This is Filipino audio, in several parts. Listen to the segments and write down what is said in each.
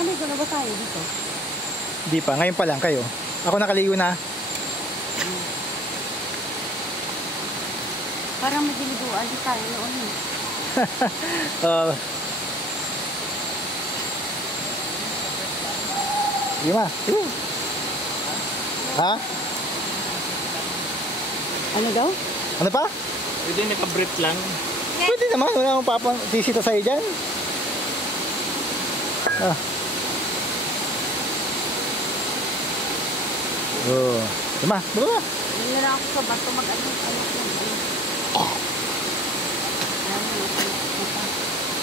Nakaligo na ba tayo dito? Di pa, ngayon pa lang kayo. Ako nakaligo na. Parang madiliguan di tayo noon eh. Lima. Ha? Ano daw? Ano pa? Pwede naka-brief lang. Pwede naman, wala akong papang-visita sa'yo dyan. Ah. Oh, lima, baba. Hindi na ako sa bato mag-ano.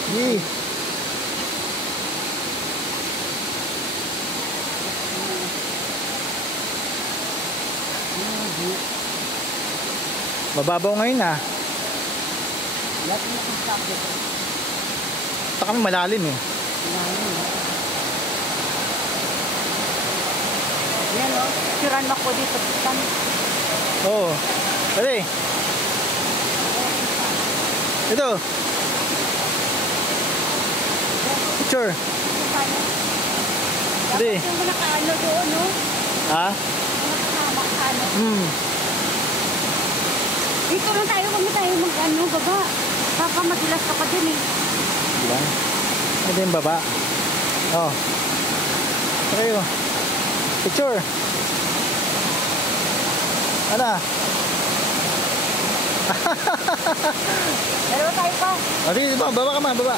Hindi. Mababaw ngayon ah. Lahat na kasabi. Ito kami malalim eh. Yan o, suran ako dito. Oo. Dali. Ito. Picture. Dali. Dapat yung nakaano doon, no? Ha? Nakasama ka, ano? Dito lang tayo, kami tayo mag-ano, baba. Baka madulas ka pa din eh. Diba? Ito yung baba. Oh. Ito kayo. Picture. Ano? Dalawa tayo pa. O sige, baba ka ma, baba.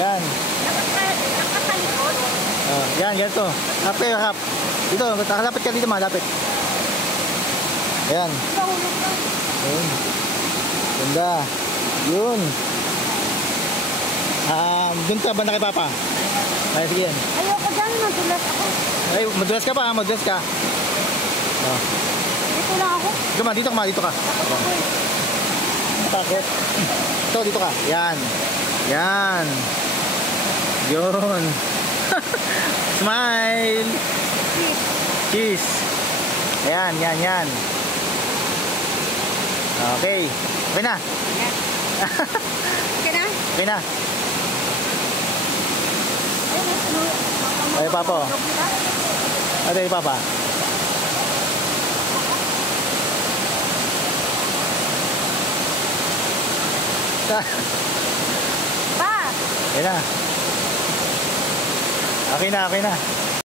Yan. Nakatalikod. Oh, yan, ganito. Hap kayo, hap. Dito, nakalapit ka dito ma, lapit. Ayan. Mahulog ka. Ayun. Ganda. Yun. Dun ka banda kay Papa. Ay, sige yan. Ayoko dyan, madulas ako. Ay, madulas ka pa, madulas ka. Oh. Dito lang ako. Dito ka. Takot ako eh. Takot. Ito, dito ka. Yan. Yan. Yun. Smile. Cheese. Ayan, yan. Okay. Okay na. Yan. Okay na? Okay na. Ay, Papa. Ay, Papa. Pa! Okay na. Okay na.